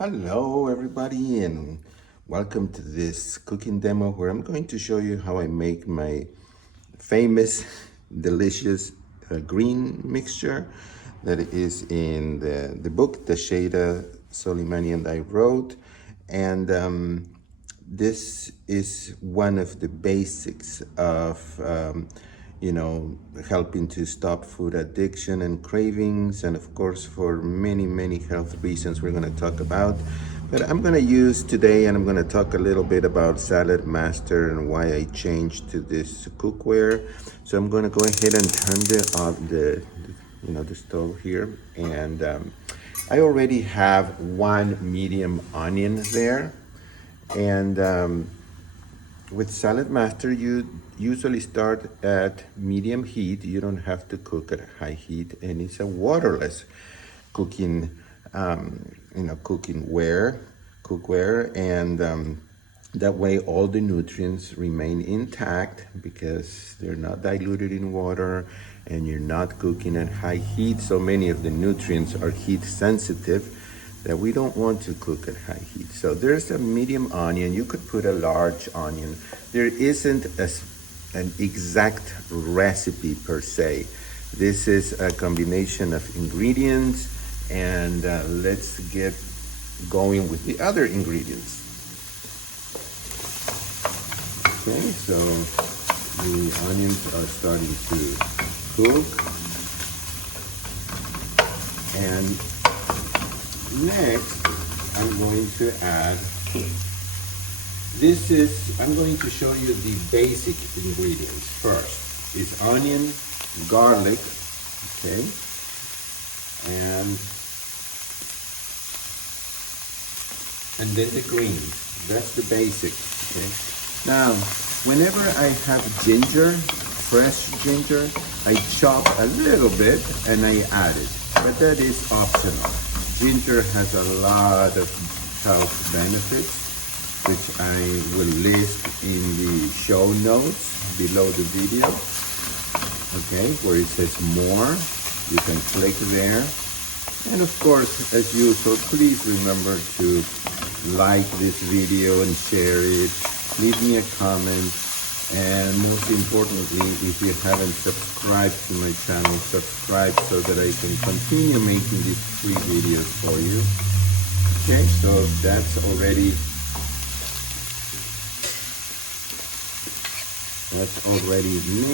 Hello everybody and welcome to this cooking demo where I'm going to show you how I make my famous delicious green mixture that is in the book the Shada Soleimani and I wrote, and this is one of the basics of helping to stop food addiction and cravings, and of course for many health reasons we're going to talk about. But I'm going to use today, and I'm going to talk a little bit about Salad Master and why I changed to this cookware. So I'm going to go ahead and turn the stove here, and I already have one medium onion there. And with Salad Master, you usually start at medium heat. You don't have to cook at high heat, and it's a waterless cooking, cookware, and that way all the nutrients remain intact because they're not diluted in water, and you're not cooking at high heat. So many of the nutrients are heat sensitive that we don't want to cook at high heat. So there's a medium onion. You could put a large onion. There isn't an exact recipe per se. This is a combination of ingredients, and let's get going with the other ingredients. Okay, so the onions are starting to cook, and next, I'm going to add, I'm going to show you the basic ingredients first. It's onion, garlic, okay, and then the greens. That's the basic, okay. Now, whenever I have ginger, fresh ginger, I chop a little bit and I add it, but that is optional. Ginger has a lot of health benefits, which I will list in the show notes below the video, okay, where it says more. You can click there. And of course, as usual, please remember to like this video and share it. Leave me a comment. And most importantly, if you haven't subscribed to my channel, subscribe so that I can continue making these free videos for you. Okay, so that's already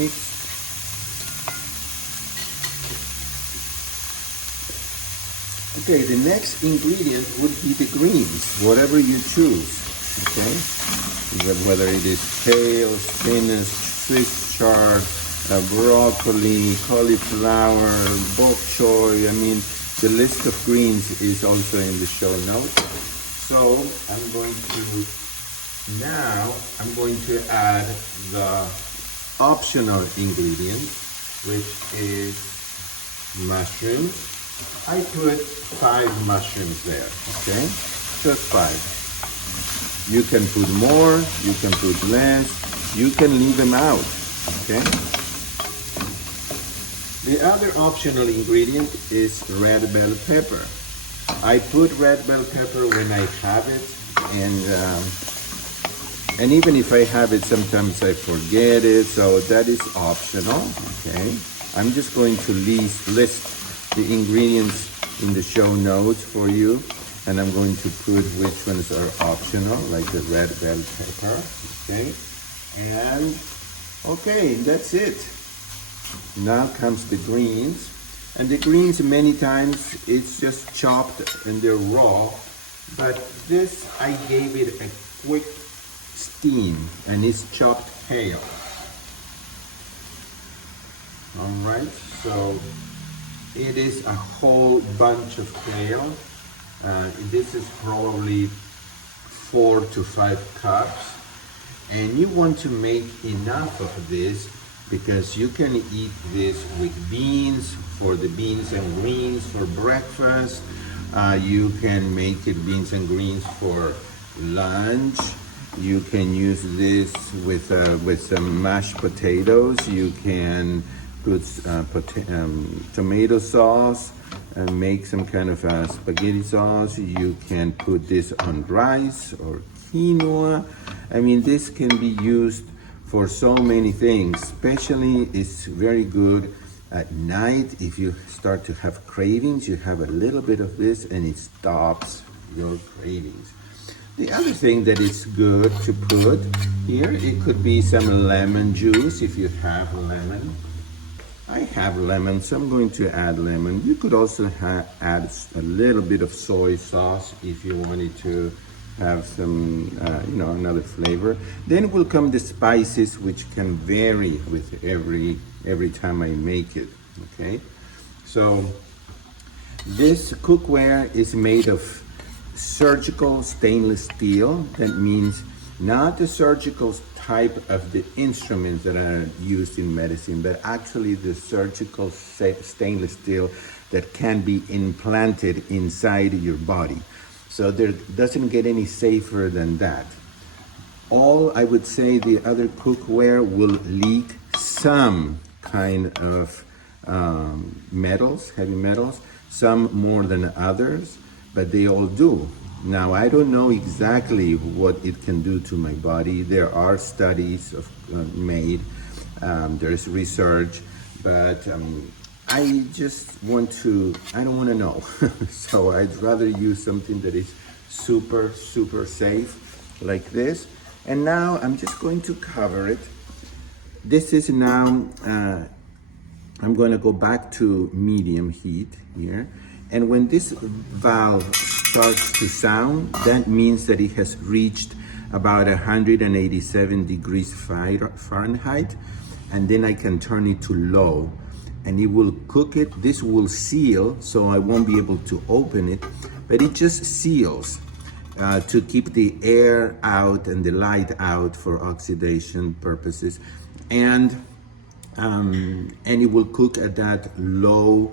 mixed. Okay, the next ingredient would be the greens, whatever you choose. Okay, whether it is kale, spinach, Swiss chard, broccoli, cauliflower, bok choy. I mean, the list of greens is also in the show notes. So I'm going to add the optional ingredient, which is mushrooms. I put 5 mushrooms there, okay? Just 5. You can put more, you can put less, you can leave them out, okay? The other optional ingredient is red bell pepper. I put red bell pepper when I have it, and even if I have it, sometimes I forget it, so that is optional, okay? I'm just going to list the ingredients in the show notes for you. And I'm going to put which ones are optional, like the red bell pepper, okay? And, okay, that's it. Now comes the greens. And the greens, many times, it's just chopped and they're raw. But this, I gave it a quick steam, and it's chopped kale. All right, so it is a whole bunch of kale. This is probably 4 to 5 cups, and you want to make enough of this because you can eat this with beans, for the beans and greens for breakfast. You can make it beans and greens for lunch. You can use this with some mashed potatoes. You can put tomato sauce. make some kind of a spaghetti sauce. You can put this on rice or quinoa. I mean, this can be used for so many things. Especially, it's very good at night. If you start to have cravings, you have a little bit of this and it stops your cravings. The other thing that is good to put here, it could be some lemon juice if you have lemon. I have lemon, so I'm going to add lemon. You could also add a little bit of soy sauce if you wanted to have some, another flavor. Then will come the spices, which can vary with every time I make it. Okay, so this cookware is made of surgical stainless steel. That means not the surgical type of the instruments that are used in medicine, but actually the surgical stainless steel that can be implanted inside your body. So there doesn't get any safer than that. All I would say the other cookware will leak some kind of metals, heavy metals, some more than others, but they all do. Now, I don't know exactly what it can do to my body. There are studies made, there's research, but I just I don't want to know. So I'd rather use something that is super, super safe like this. And now I'm just going to cover it. This is now, I'm going to go back to medium heat here. And when this valve starts to sound, that means that it has reached about 187 degrees Fahrenheit. And then I can turn it to low and it will cook it. This will seal, so I won't be able to open it, but it just seals to keep the air out and the light out for oxidation purposes. And it will cook at that low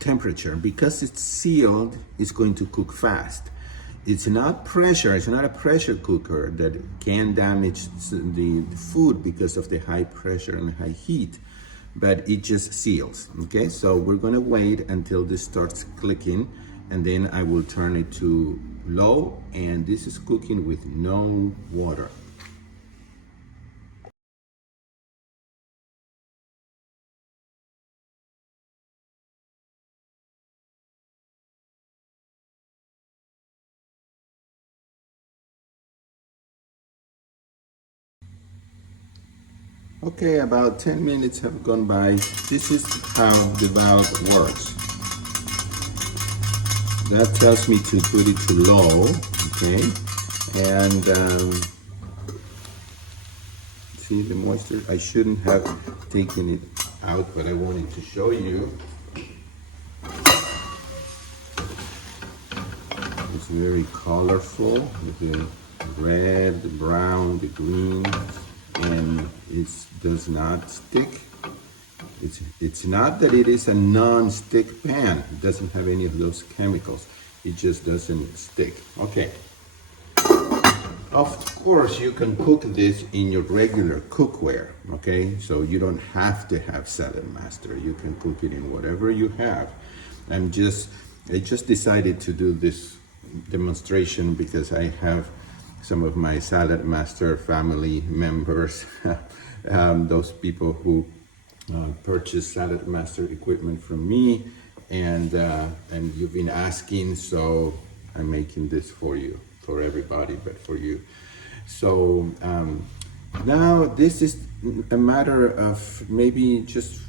temperature. Because it's sealed, it's going to cook fast. It's not pressure, it's not a pressure cooker that can damage the food because of the high pressure and high heat, but it just seals. Okay, so we're gonna wait until this starts clicking, and then I will turn it to low, and this is cooking with no water. Okay, about 10 minutes have gone by. This is how the valve works. That tells me to put it to low, okay? And see the moisture? I shouldn't have taken it out, but I wanted to show you. It's very colorful with the red, the brown, the green, and it does not stick. It's not that it is a non-stick pan. It doesn't have any of those chemicals. It just doesn't stick. Okay. Of course, you can cook this in your regular cookware, okay? So you don't have to have Salad Master. You can cook it in whatever you have. I just decided to do this demonstration because I have some of my Salad Master family members, those people who purchase Salad Master equipment from me, and you've been asking, so I'm making this for you, for everybody, but for you. So now this is a matter of maybe just,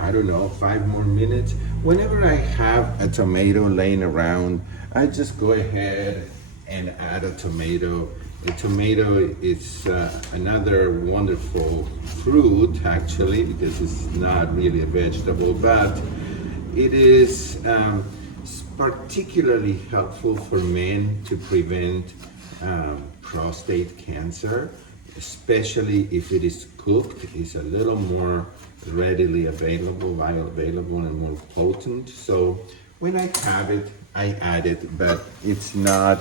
I don't know, 5 more minutes. Whenever I have a tomato laying around, I just go ahead and add a tomato. The tomato is another wonderful fruit, actually, because it's not really a vegetable, but it is particularly helpful for men to prevent prostate cancer, especially if it is cooked. It's a little more readily available, bioavailable, and more potent. So when I have it, I add it, but it's not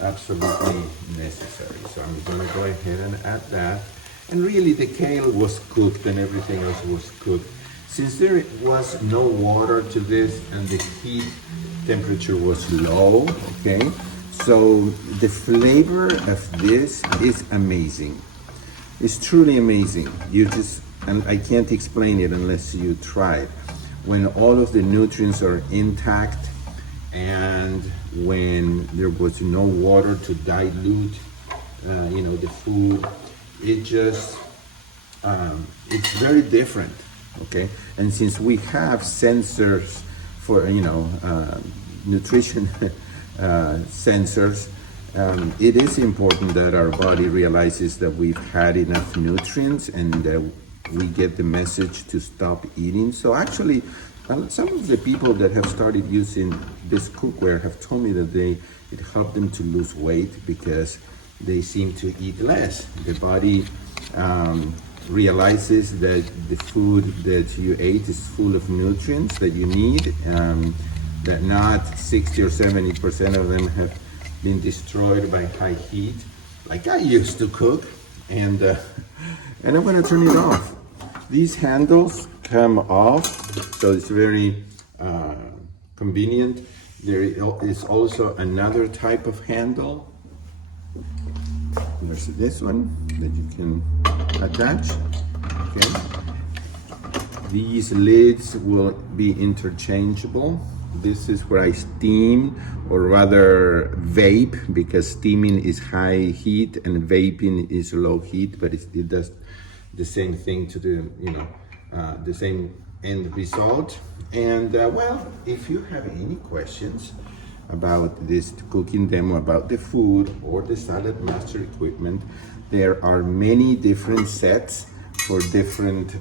absolutely necessary. So I'm gonna go ahead and add that. And really the kale was cooked and everything else was cooked. Since there was no water to this and the heat temperature was low, okay, so the flavor of this is amazing. It's truly amazing. And I can't explain it unless you try it. When all of the nutrients are intact and when there was no water to dilute, the food, it's very different, okay? And since we have sensors for, nutrition sensors, it is important that our body realizes that we've had enough nutrients and that we get the message to stop eating. So actually, some of the people that have started using this cookware have told me that it helped them to lose weight because they seem to eat less. The body realizes that the food that you ate is full of nutrients that you need, that not 60 or 70% of them have been destroyed by high heat, like I used to cook. And I'm gonna turn it off. These handles come off, so it's very convenient. There is also another type of handle. There's this one that you can attach, okay? These lids will be interchangeable. This is where I steam, or rather vape, because steaming is high heat and vaping is low heat, but it does the same thing to the same end result. And well, if you have any questions about this cooking demo, about the food or the Salad Master equipment, there are many different sets for different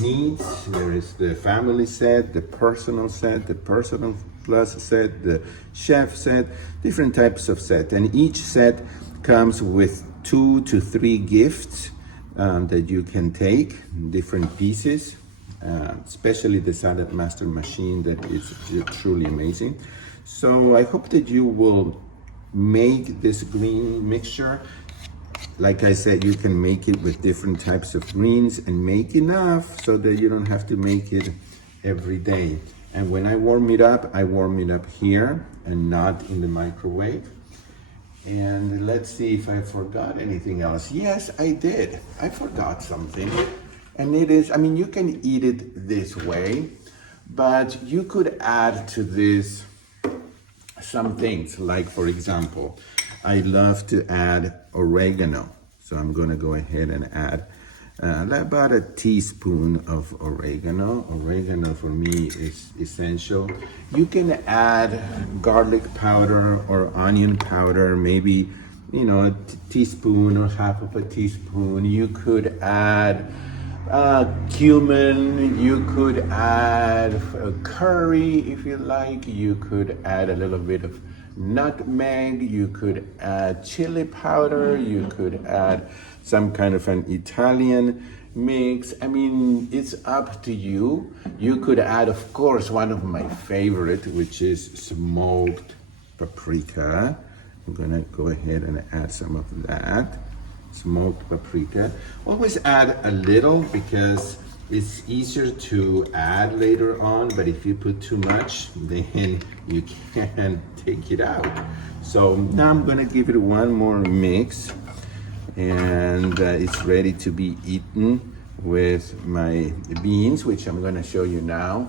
needs. There is the family set, the personal set, the personal plus set, the chef set, different types of set. And each set comes with 2 to 3 gifts that you can take, different pieces, especially the Salad Master machine that is truly amazing. So I hope that you will make this green mixture. Like I said, you can make it with different types of greens and make enough so that you don't have to make it every day. And when I warm it up here and not in the microwave. And let's see if I forgot anything else. Yes, I did. I forgot something. And it is, you can eat it this way, but you could add to this some things. Like, for example, I love to add oregano. So I'm gonna go ahead and add about a teaspoon of oregano. Oregano for me is essential. You can add garlic powder or onion powder, maybe, a teaspoon or half of a teaspoon. You could add cumin, you could add curry if you like, you could add a little bit of nutmeg, you could add chili powder, you could add some kind of an Italian mix. It's up to you. You could add, of course, one of my favorite, which is smoked paprika. I'm gonna go ahead and add some of that. Smoked paprika. Always add a little because it's easier to add later on, but if you put too much, then you can't take it out. So now I'm gonna give it one more mix, and it's ready to be eaten with my beans, which I'm gonna show you now.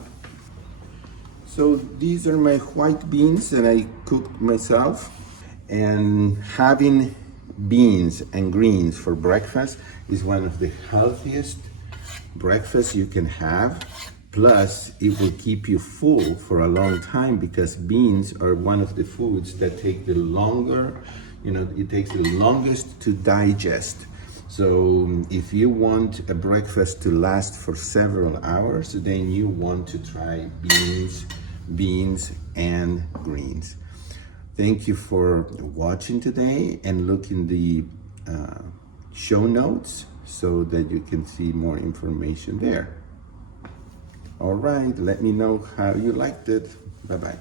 So these are my white beans that I cooked myself, and having beans and greens for breakfast is one of the healthiest breakfasts you can have. Plus, it will keep you full for a long time because beans are one of the foods that take the longer, it takes the longest to digest. So if you want a breakfast to last for several hours, then you want to try beans and greens. Thank you for watching today, and look in the show notes so that you can see more information there. All right, let me know how you liked it. Bye-bye.